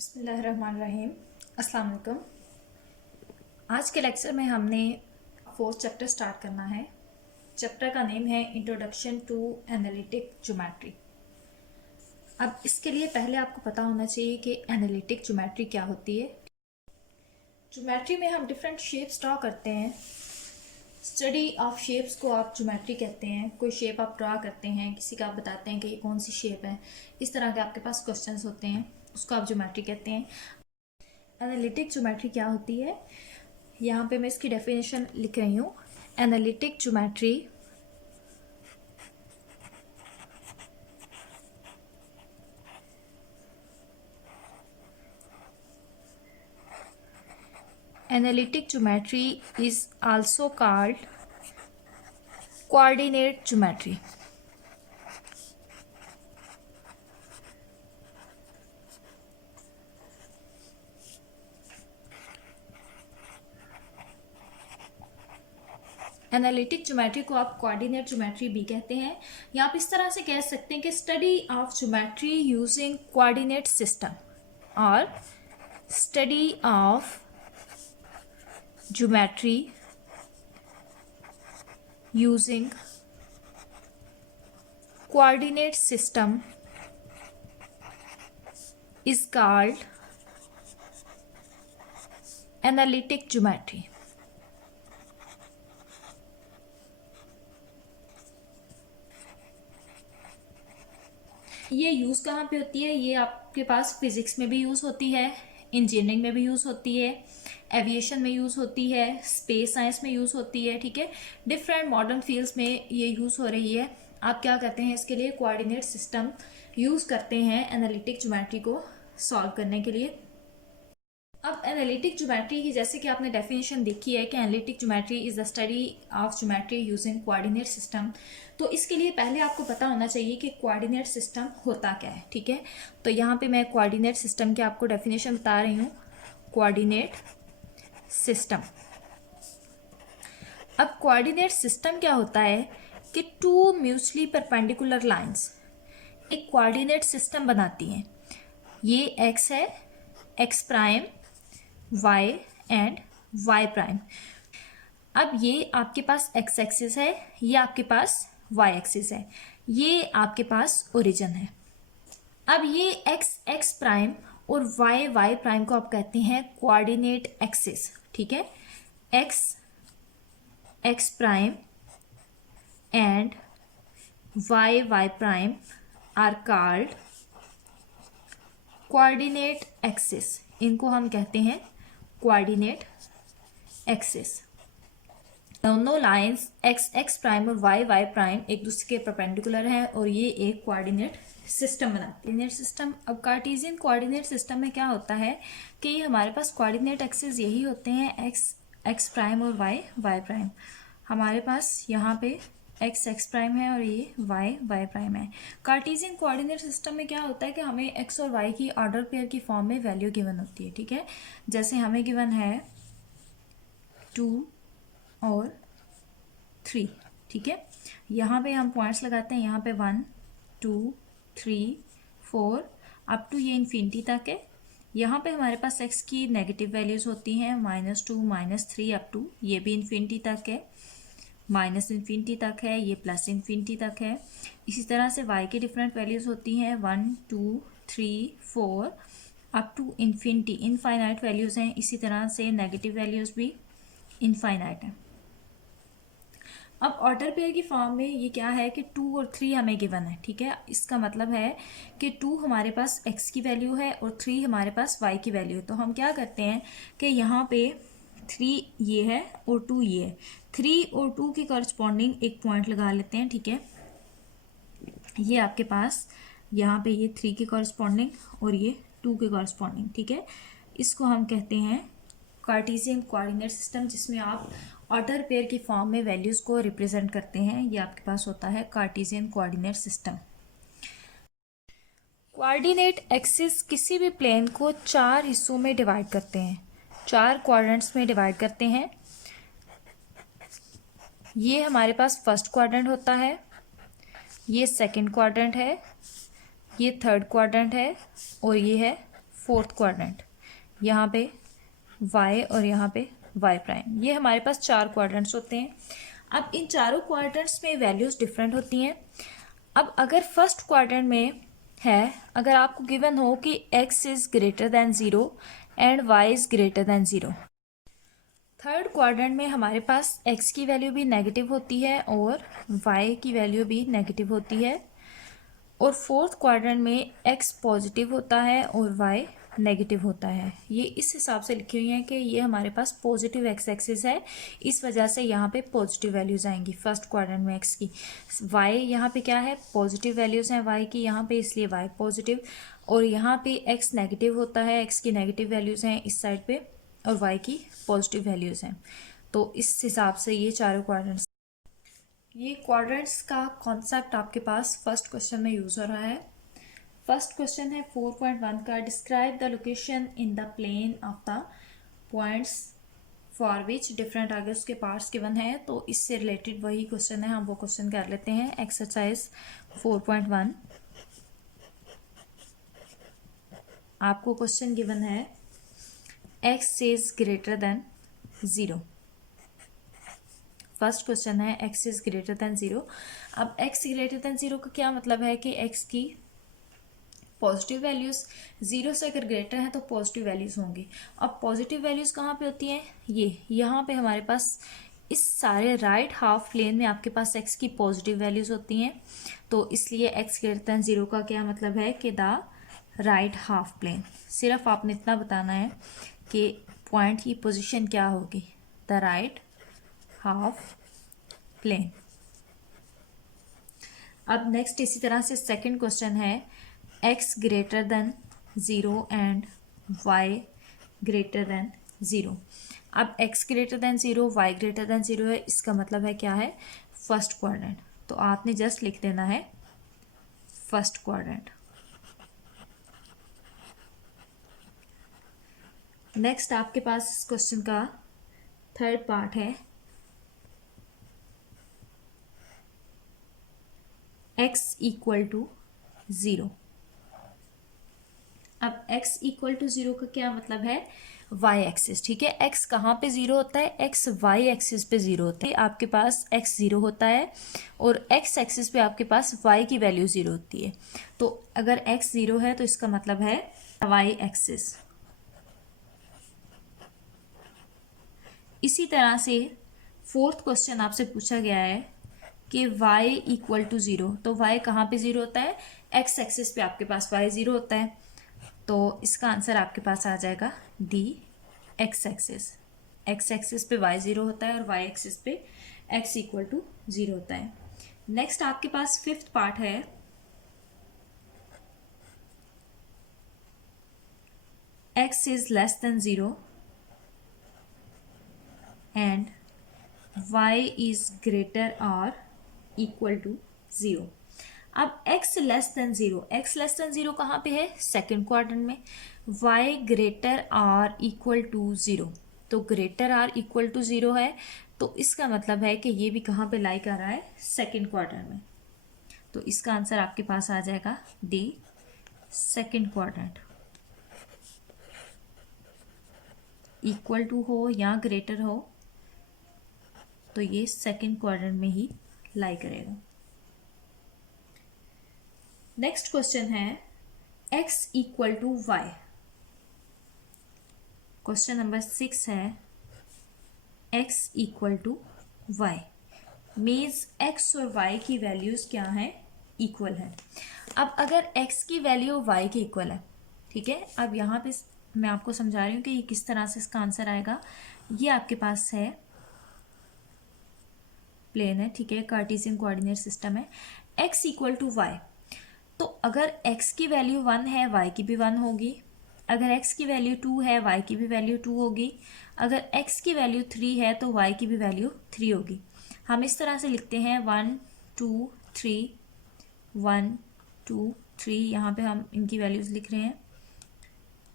बिस्मिल्लाहिर्रहमानिर्रहीम। अस्सलाम वालेकुम। आज के लेक्चर में हमने फोर्थ चैप्टर स्टार्ट करना है। चैप्टर का नेम है इंट्रोडक्शन टू एनालिटिक ज्योमेट्री। अब इसके लिए पहले आपको पता होना चाहिए कि एनालिटिक ज्योमेट्री क्या होती है। ज्योमेट्री में हम डिफरेंट शेप्स ड्रा करते हैं। स्टडी ऑफ शेप्स को आप ज्योमेट्री कहते हैं। कोई शेप आप ड्रा करते हैं, किसी का आप बताते हैं कि ये कौन सी शेप है, इस तरह के आपके पास क्वेश्चंस होते हैं, उसको आप ज्योमेट्री कहते हैं। एनालिटिक ज्योमेट्री क्या होती है, यहाँ पे मैं इसकी डेफिनेशन लिख रही हूँ। Analytic geometry is also called coordinate geometry. Analytic geometry को आप कोऑर्डिनेट ज्योमेट्री भी कहते हैं, या आप इस तरह से कह सकते हैं कि study of geometry using coordinate system, और study of geometry using coordinate system is called analytic geometry। ये यूज़ कहाँ पे होती है? ये आपके पास फिजिक्स में भी यूज़ होती है, इंजीनियरिंग में भी यूज़ होती है, एविएशन में यूज़ होती है, स्पेस साइंस में यूज़ होती है। ठीक है, डिफरेंट मॉडर्न फील्ड्स में ये यूज़ हो रही है। आप क्या करते हैं, इसके लिए कोऑर्डिनेट सिस्टम यूज़ करते हैं एनालिटिक ज्योमेट्री को सॉल्व करने के लिए। अब एनालिटिक ज्योमेट्री की जैसे कि आपने डेफिनेशन देखी है कि analytic geometry is the study of geometry using coordinate system, तो इसके लिए पहले आपको पता होना चाहिए कि कोऑर्डिनेट सिस्टम होता क्या है। ठीक है, तो यहाँ पे मैं कोऑर्डिनेट सिस्टम की आपको डेफिनेशन बता रही हूँ। कोऑर्डिनेट सिस्टम, अब कोऑर्डिनेट सिस्टम क्या होता है कि टू म्यूचुअली परपेंडिकुलर लाइंस एक कोऑर्डिनेट सिस्टम बनाती हैं। ये एक्स है, ex prime, y and y prime. अब ये आपके पास x एक्सिस है, ये आपके पास y एक्सिस है, ये आपके पास ओरिजिन है। अब ये x प्राइम और y प्राइम को आप कहते हैं कोऑर्डिनेट एक्सिस। ठीक है, x prime and y prime are called coordinate axis. इनको हम कहते हैं कोऑर्डिनेट एक्सिस। दोनों लाइंस एक्स प्राइम और वाई प्राइम एक दूसरे के परपेंडिकुलर हैं और ये एक कोऑर्डिनेट सिस्टम बनाते हैं। कोऑर्डिनेट सिस्टम, अब कार्टेशियन कोऑर्डिनेट सिस्टम में क्या होता है कि ये हमारे पास कोऑर्डिनेट एक्सिस यही होते हैं, एक्स प्राइम और वाई प्राइम। हमारे पास यहाँ पे एक्स प्राइम है और ये वाई प्राइम है। कार्टेशियन कोऑर्डिनेट सिस्टम में क्या होता है कि हमें एक्स और वाई की ऑर्डर पेयर की फॉर्म में वैल्यू गिवन होती है। ठीक है, जैसे हमें गिवन है 2 और 3। ठीक है, यहाँ पे हम पॉइंट्स लगाते हैं, यहाँ पे 1 2 3 4 अप टू ये इन्फिनिटी तक है। यहाँ पे हमारे पास एक्स की नेगेटिव वैल्यूज होती हैं, -2 -3 अप टू ये भी इन्फिनिटी तक है, माइनस इन्फिनिटी तक है, ये प्लस इन्फिनिटी तक है। इसी तरह से y की डिफरेंट वैल्यूज होती हैं 1 2 3 4 up to infinity, infinite values हैं। इसी तरह से नेगेटिव वैल्यूज भी इनफाइनाइट हैं। अब ऑर्डर पेयर की फॉर्म में ये क्या है कि 2 और 3 हमें गिवन है। ठीक है, इसका मतलब है कि 2 हमारे पास x की वैल्यू है और 3 हमारे पास y की वैल्यू है। तो हम क्या करते हैं कि यहाँ पे 3 ये है और 2 ये है, 3 और 2 के करस्पॉन्डिंग एक पॉइंट लगा लेते हैं। ठीक है, ये आपके पास यहाँ पे ये 3 के करस्पॉन्डिंग और ये 2 के करस्पॉन्डिंग। ठीक है, इसको हम कहते हैं कार्टेशियन कोऑर्डिनेट सिस्टम, जिसमें आप ऑर्डर पेयर की फॉर्म में वैल्यूज को रिप्रेजेंट करते हैं। ये आपके पास होता है Cartesian coordinate system. Coordinate axis किसी भी प्लेन को 4 हिस्सों में डिवाइड करते हैं, 4 क्वाड्रेंट्स में डिवाइड करते हैं। ये हमारे पास फर्स्ट क्वाड्रेंट होता है, ये सेकंड क्वाड्रेंट है, ये थर्ड क्वाड्रेंट है और ये है फोर्थ क्वाड्रेंट, यहाँ पे y और यहाँ पे y प्राइम, ये हमारे पास 4 क्वाड्रेंट्स होते हैं। अब इन चारों क्वाड्रेंट्स में वैल्यूज़ डिफरेंट होती हैं। अब अगर फर्स्ट क्वाड्रेंट में है, अगर आपको गिवन हो कि x is greater than 0 and y is greater than 0, third quadrant में हमारे पास x की वैल्यू भी नेगेटिव होती है और y की वैल्यू भी नेगेटिव होती है, और फोर्थ क्वाड्रेंट में x पॉजिटिव होता है और y नेगेटिव होता है। ये इस हिसाब से लिखी हुई है कि ये हमारे पास पॉजिटिव x एक्सिस है, इस वजह से यहाँ पे पॉजिटिव वैल्यूज़ आएंगी फर्स्ट क्वाड्रेंट में x की। y यहाँ पे क्या है, पॉजिटिव वैल्यूज़ हैं y की यहाँ पे, इसलिए y पॉजिटिव, और यहाँ पे x नेगेटिव होता है, x की नेगेटिव वैल्यूज़ हैं इस साइड पे और y की पॉजिटिव वैल्यूज़ हैं। तो इस हिसाब से ये चारों क्वाड्रेंट्स, ये क्वाड्रेंट्स का कॉन्सेप्ट आपके पास फर्स्ट क्वेश्चन में यूज़ हो रहा है। फर्स्ट क्वेश्चन है 4.1 का, describe the location in the plane of the points for which different, आगे उसके पार्ट्स गिवन है, तो इससे रिलेटेड वही क्वेश्चन है, हम वो क्वेश्चन कर लेते हैं। एक्सरसाइज 4.1, आपको क्वेश्चन गिवन है x is greater then 0। First question है x इज ग्रेटर देन 0। अब x ग्रेटर देन 0 का क्या मतलब है कि x की पॉजिटिव वैल्यूज़ 0 से अगर ग्रेटर हैं तो पॉजिटिव वैल्यूज़ होंगी। अब पॉजिटिव वैल्यूज़ कहाँ पे होती हैं, ये यहाँ पे हमारे पास इस सारे राइट हाफ प्लेन में आपके पास x की पॉजिटिव वैल्यूज़ होती हैं, तो इसलिए x ग्रेटर देन 0 का क्या मतलब है कि द राइट हाफ प्लेन। सिर्फ आपने इतना बताना है कि पॉइंट की पोजीशन क्या होगी, द राइट हाफ प्लेन। अब नेक्स्ट इसी तरह से सेकंड क्वेश्चन है x greater than 0 and y greater than 0। अब x greater than 0, y greater than 0 है, इसका मतलब है क्या है, फर्स्ट क्वाड्रेंट, तो आपने जस्ट लिख देना है फर्स्ट क्वाड्रेंट। नेक्स्ट आपके पास इस क्वेश्चन का थर्ड पार्ट है, x इक्वल टू 0। अब x इक्वल टू 0 का क्या मतलब है, y एक्सिस, ठीक है। x कहाँ पे 0 होता है, x y एक्सिस पे 0 होता है, आपके पास x 0 होता है और x एक्सिस पे आपके पास y की वैल्यू 0 होती है। तो अगर x 0 है तो इसका मतलब है y एक्सिस। इसी तरह से फोर्थ क्वेश्चन आपसे पूछा गया है कि y इक्वल टू 0, तो y कहाँ पे 0 होता है, x एक्सिस पे आपके पास y 0 होता है, तो इसका आंसर आपके पास आ जाएगा D, x axis. x axis पे y 0 होता है और y एक्सिस पे x इक्वल टू 0 होता है। नेक्स्ट आपके पास फिफ्थ पार्ट है, x is less than 0 and y is greater और इक्वल टू 0। अब x less than 0, x less than 0 कहाँ पे है, सेकंड क्वाड्रेंट में। y greater or equal to 0, तो ग्रेटर आर इक्वल टू 0 है, तो इसका मतलब है कि ये भी कहाँ पे लाई कर रहा है, सेकंड क्वाड्रेंट में, तो इसका आंसर आपके पास आ जाएगा D, second quadrant. Equal to हो या ग्रेटर हो तो ये सेकंड क्वाड्रेंट में ही लाई करेगा। नेक्स्ट क्वेश्चन है x equal to y। Question number 6 है x equal to y, means x और y की वैल्यूज क्या है, इक्वल है। अब अगर x की वैल्यू y की इक्वल है, ठीक है, अब यहाँ पे मैं आपको समझा रही हूँ कि ये किस तरह से इसका आंसर आएगा। ये आपके पास है प्लेन है, ठीक है, कार्टेशियन कोऑर्डिनेट सिस्टम है, x इक्वल टू y, तो अगर x की वैल्यू 1 है y की भी 1 होगी, अगर x की वैल्यू 2 है y की भी वैल्यू 2 होगी, अगर x की वैल्यू 3 है तो y की भी वैल्यू 3 होगी। हम इस तरह से लिखते हैं 1 2 3 1 2 3, यहाँ पे हम इनकी वैल्यूज़ लिख रहे हैं,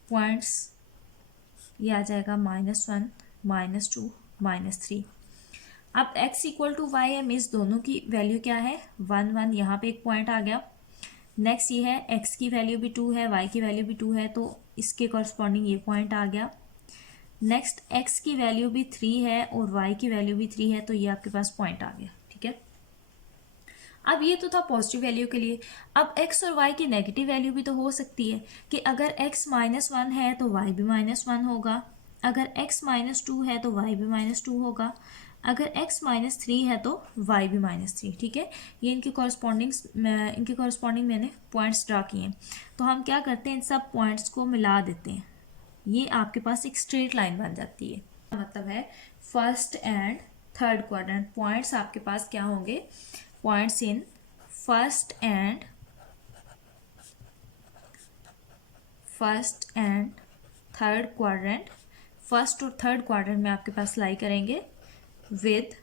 पॉइंट्स ये आ जाएगा -1 -2 -3। अब x इक्वल टू वाई है, मीन्स दोनों की वैल्यू क्या है, 1 1, यहाँ पे एक पॉइंट आ गया, नेक्स्ट ये है x की वैल्यू भी 2 है, y की वैल्यू भी 2 है, तो इसके कॉरस्पॉन्डिंग ये पॉइंट आ गया। नेक्स्ट x की वैल्यू भी 3 है और y की वैल्यू भी 3 है, तो ये आपके पास पॉइंट आ गया। ठीक है, अब ये तो था पॉजिटिव वैल्यू के लिए। अब x और y की नेगेटिव वैल्यू भी तो हो सकती है कि अगर x -1 है तो y भी -1 होगा, अगर x -2 है तो y भी -2 होगा, अगर x -3 है तो y भी -3। ठीक है, ये इनके कॉरस्पॉन्डिंग मैंने पॉइंट्स ड्रा किए हैं। तो हम क्या करते हैं, इन सब पॉइंट्स को मिला देते हैं, ये आपके पास एक स्ट्रेट लाइन बन जाती है। मतलब है first and third quadrant points आपके पास क्या होंगे, points in first and third quadrant, first और थर्ड क्वाड्रेंट में आपके पास लाई करेंगे with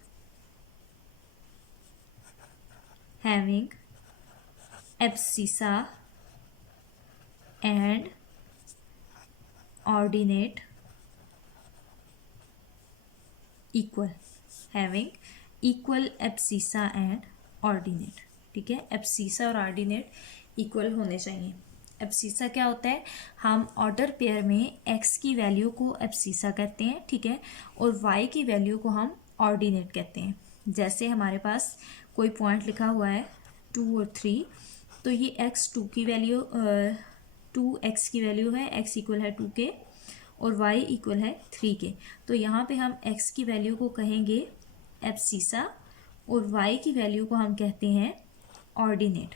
having abscissa and ordinate equal, having equal abscissa and ordinate. ठीक है, एब्सिसा और ऑर्डिनेट इक्वल होने चाहिए। एब्सिसा क्या होता है, हम ऑर्डर पेयर में x की वैल्यू को एब्सिसा कहते हैं। ठीक है, और y की वैल्यू को हम ऑर्डिनेट कहते हैं। जैसे हमारे पास कोई पॉइंट लिखा हुआ है 2 और 3, तो ये x2 की वैल्यू 2x की वैल्यू है, x इक्वल है 2 के और y इक्वल है 3 के। तो यहाँ पे हम x की वैल्यू को कहेंगे एब्सिसा और y की वैल्यू को हम कहते हैं ऑर्डिनेट।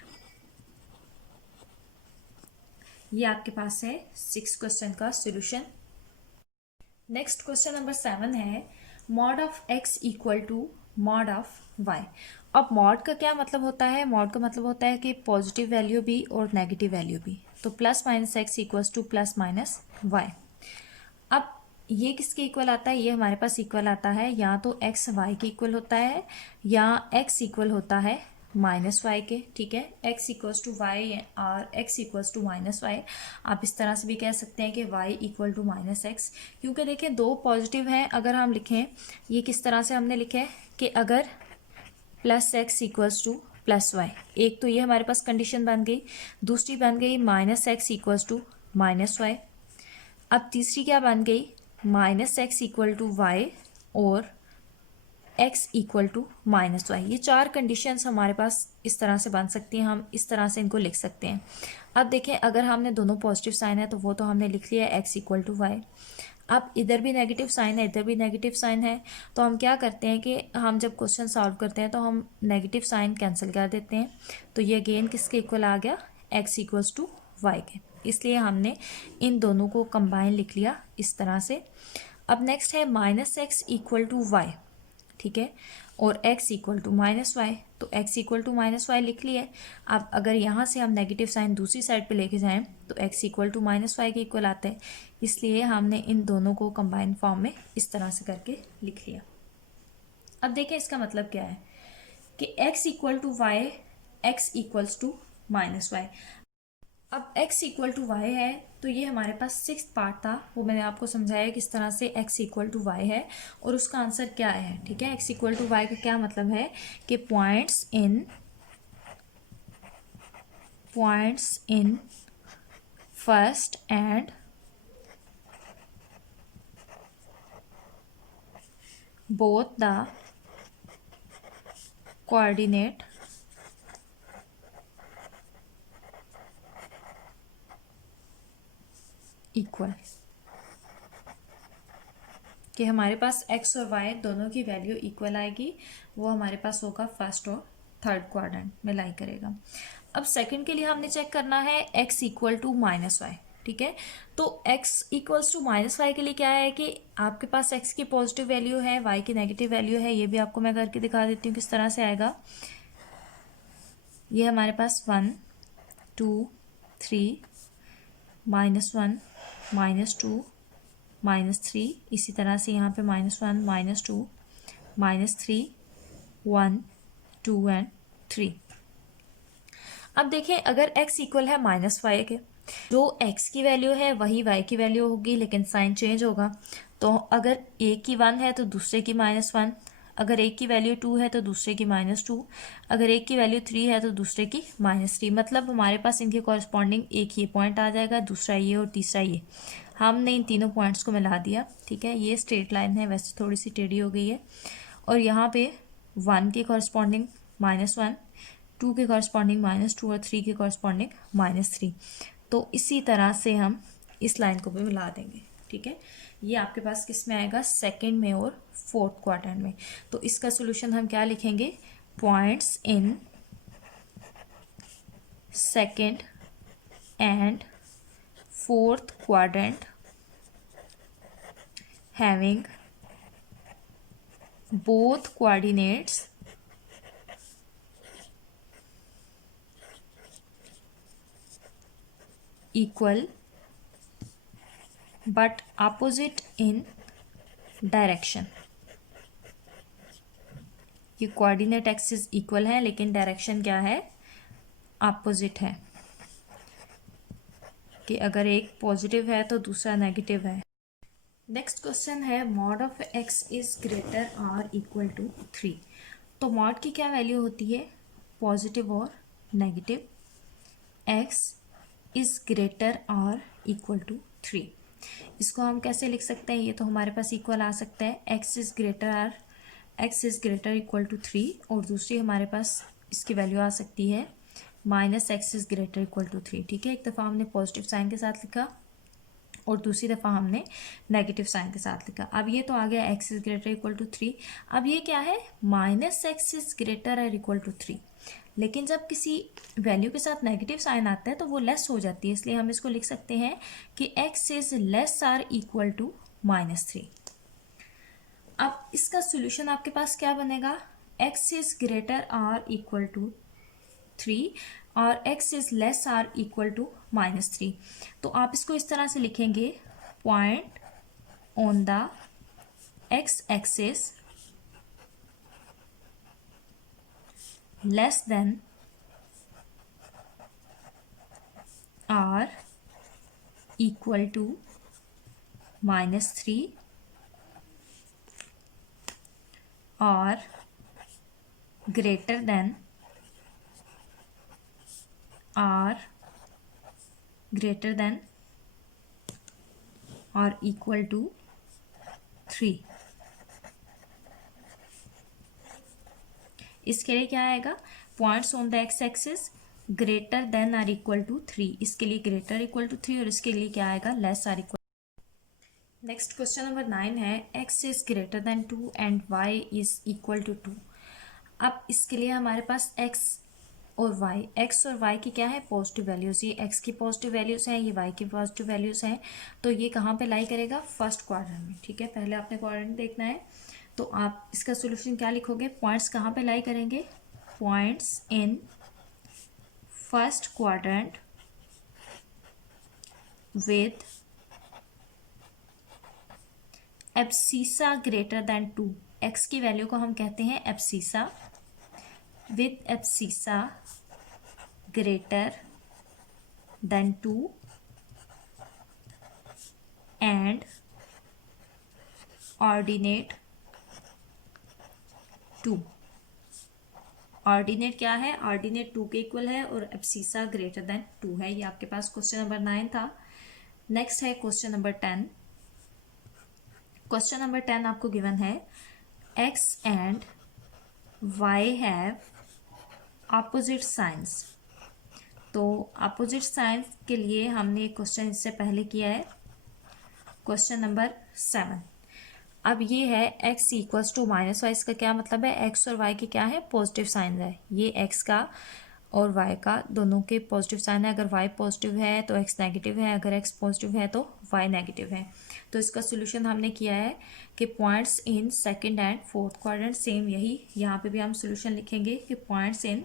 ये आपके पास है 6 क्वेश्चन का सॉल्यूशन। नेक्स्ट क्वेश्चन नंबर 7 है mod of x equal to mod of y। अब मॉड का क्या मतलब होता है, मॉड का मतलब होता है कि पॉजिटिव वैल्यू भी और नेगेटिव वैल्यू भी। तो +-x इक्वल्स टू +-y। अब ये किसके इक्वल आता है, ये हमारे पास इक्वल आता है या तो x y के इक्वल होता है या x इक्वल होता है -y के। ठीक है, x इक्वल्स टू y और x इक्वल्स टू -y। आप इस तरह से भी कह सकते हैं कि y इक्वल टू -x, क्योंकि देखिए दो पॉजिटिव हैं। अगर हम लिखें, ये किस तरह से हमने लिखे है कि अगर +x इक्वल्स टू +y, एक तो ये हमारे पास कंडीशन बन गई, दूसरी बन गई -x इक्वल्स टू -y। अब तीसरी क्या बन गई, -x इक्वल टू y और x इक्वल टू -y। ये चार कंडीशंस हमारे पास इस तरह से बन सकती हैं, हम इस तरह से इनको लिख सकते हैं। अब देखें, अगर हमने दोनों पॉजिटिव साइन है तो वो तो हमने लिख लिया है x इक्वल टू वाई। अब इधर भी नेगेटिव साइन है, इधर भी नेगेटिव साइन है, तो हम क्या करते हैं कि हम जब क्वेश्चन सॉल्व करते हैं तो हम नेगेटिव साइन कैंसिल कर देते हैं। तो ये अगेन किसके इक्वल आ गया, x इक्वल्स टू वाई के। इसलिए हमने इन दोनों को कंबाइन लिख लिया इस तरह से। अब नेक्स्ट है -x इक्वल टू वाई। ठीक है, और x इक्वल टू -y, तो x इक्वल टू -y लिख लिए। अब अगर यहाँ से हम नेगेटिव साइन दूसरी साइड पे लेके जाएं तो x इक्वल टू -y के इक्वल आता है, इसलिए हमने इन दोनों को कंबाइन फॉर्म में इस तरह से करके लिख लिया। अब देखें इसका मतलब क्या है कि x equal to y, x equals to -y। अब x इक्वल टू वाई है, तो ये हमारे पास 6th पार्ट था, वो मैंने आपको समझाया किस तरह से x इक्वल टू वाई है और उसका आंसर क्या है। ठीक है, x इक्वल टू वाई का क्या मतलब है कि points in first and both the coordinate equal, कि हमारे पास x और y दोनों की वैल्यू इक्वल आएगी, वो हमारे पास होगा फर्स्ट और थर्ड क्वाड्रेंट में लाई करेगा। अब सेकंड के लिए हमने चेक करना है x इक्वल टू -y। ठीक है, तो x इक्वल्स टू -y के लिए क्या है कि आपके पास x की पॉजिटिव वैल्यू है, y की नेगेटिव वैल्यू है। ये भी आपको मैं करके दिखा देती हूँ किस तरह से आएगा। ये हमारे पास 1 2 3 -1 -2 -3, इसी तरह से यहाँ पे -1 -2 -3 1 2 एंड 3। अब देखें, अगर x इक्वल है -y के, जो x की वैल्यू है वही y की वैल्यू होगी, लेकिन साइन चेंज होगा। तो अगर एक की 1 है तो दूसरे की -1, अगर एक की वैल्यू 2 है तो दूसरे की -2, अगर एक की वैल्यू 3 है तो दूसरे की -3। मतलब हमारे पास इनके कॉरस्पॉन्डिंग एक ये पॉइंट आ जाएगा, दूसरा ये और तीसरा ये। हमने इन तीनों पॉइंट्स को मिला दिया, ठीक है। ये स्ट्रेट लाइन है, वैसे थोड़ी सी टेढ़ी हो गई है। और यहाँ पे 1 के कॉरस्पॉन्डिंग -1, 2 के कॉरस्पॉन्डिंग -2 और 3 के कॉरस्पॉन्डिंग -3। तो इसी तरह से हम इस लाइन को भी मिला देंगे, ठीक है। ये आपके पास किस में आएगा, सेकंड में और फोर्थ क्वाड्रेंट में। तो इसका सॉल्यूशन हम क्या लिखेंगे, points in second and fourth quadrant having both coordinates equal but opposite in direction। ये कोऑर्डिनेट एक्सिस इक्वल है लेकिन डायरेक्शन क्या है, अपोजिट है, कि अगर एक पॉजिटिव है तो दूसरा नेगेटिव है। नेक्स्ट क्वेश्चन है mod of x is greater or equal to 3। तो मॉड की क्या वैल्यू होती है, पॉजिटिव और नेगेटिव। X is greater or equal to 3। इसको हम कैसे लिख सकते हैं, ये तो हमारे पास इक्वल आ सकता है, x is greater equal to 3, और दूसरी हमारे पास इसकी वैल्यू आ सकती है -x is greater equal to 3, ठीक है। एक दफ़ा हमने पॉजिटिव साइन के साथ लिखा और दूसरी दफ़ा हमने नेगेटिव साइन के साथ लिखा। अब ये तो आ गया x is greater equal to 3। अब ये क्या है, -x इज ग्रेटर और इक्वल टू 3। लेकिन जब किसी वैल्यू के साथ नेगेटिव साइन आता है तो वो लेस हो जाती है, इसलिए हम इसको लिख सकते हैं कि x is less or equal to -3। अब इसका सॉल्यूशन आपके पास क्या बनेगा, x is greater or equal to 3 और x is less or equal to -3। तो आप इसको इस तरह से लिखेंगे, point on the x axis less than r equal to -3 और greater than r greater than or equal to 3। इसके लिए क्या आएगा, points on the x axis greater than or equal to 3। इसके लिए ग्रेटर इक्वल टू 3 और इसके लिए क्या आएगा, less or equal. Next question number 9 है, x is greater than 2 and y is equal to 2। अब इसके लिए हमारे पास x और y की क्या है, पॉजिटिव वैल्यूज। ये x की पॉजिटिव वैल्यूज हैं, ये y की पॉजिटिव वैल्यूज हैं। तो ये कहाँ पे लाई करेगा, फर्स्ट क्वाड्रेंट में, ठीक है। पहले आपने क्वाड्रेंट देखना है, तो आप इसका सॉल्यूशन क्या लिखोगे, पॉइंट्स कहाँ पे लाई करेंगे, points in first quadrant with abscissa greater than 2। x की वैल्यू को हम कहते हैं abscissa, with abscissa greater than 2 and ordinate 2। Ordinate क्या है, ऑर्डिनेट 2 के इक्वल है और एब्सिसा ग्रेटर देन 2 है। ये आपके पास क्वेश्चन नंबर 9 था। नेक्स्ट है क्वेश्चन नंबर 10। क्वेश्चन नंबर 10 आपको गिवन है, x and y have opposite science. तो ऑपोजिट साइंस के लिए हमने एक क्वेश्चन इससे पहले किया है, क्वेश्चन नंबर 7। अब ये है x इक्वल्स टू -y। इसका क्या मतलब है, x और y के क्या है, पॉजिटिव साइन है। ये x का और y का दोनों के पॉजिटिव साइन है। अगर y पॉजिटिव है तो x नेगेटिव है, अगर x पॉजिटिव है तो y नेगेटिव है। तो इसका सोल्यूशन हमने किया है कि points in second and fourth quadrant, same यही यहाँ पे भी हम सोल्यूशन लिखेंगे कि points in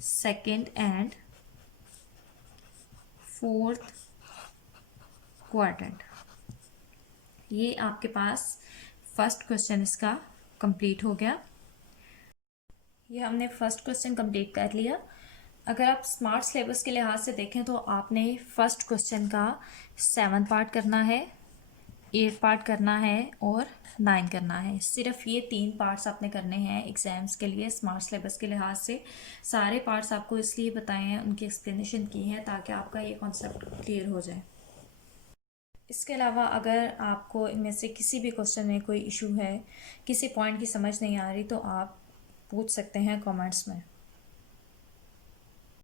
second and fourth quadrant. ये आपके पास फर्स्ट क्वेश्चन इसका कंप्लीट हो गया। ये हमने फर्स्ट क्वेश्चन कंप्लीट कर लिया। अगर आप स्मार्ट सिलेबस के लिहाज से देखें तो आपने फर्स्ट क्वेश्चन का 7 पार्ट करना है, 8 पार्ट करना है और 9 करना है। सिर्फ ये 3 पार्ट्स आपने करने हैं एग्जाम्स के लिए। स्मार्ट सिलेबस के लिहाज से सारे पार्ट्स आपको इसलिए बताए हैं, उनकी एक्सप्लेनेशन की है ताकि आपका ये कॉन्सेप्ट क्लियर हो जाए। इसके अलावा अगर आपको इनमें से किसी भी क्वेश्चन में कोई इशू है, किसी पॉइंट की समझ नहीं आ रही, तो आप पूछ सकते हैं कमेंट्स में।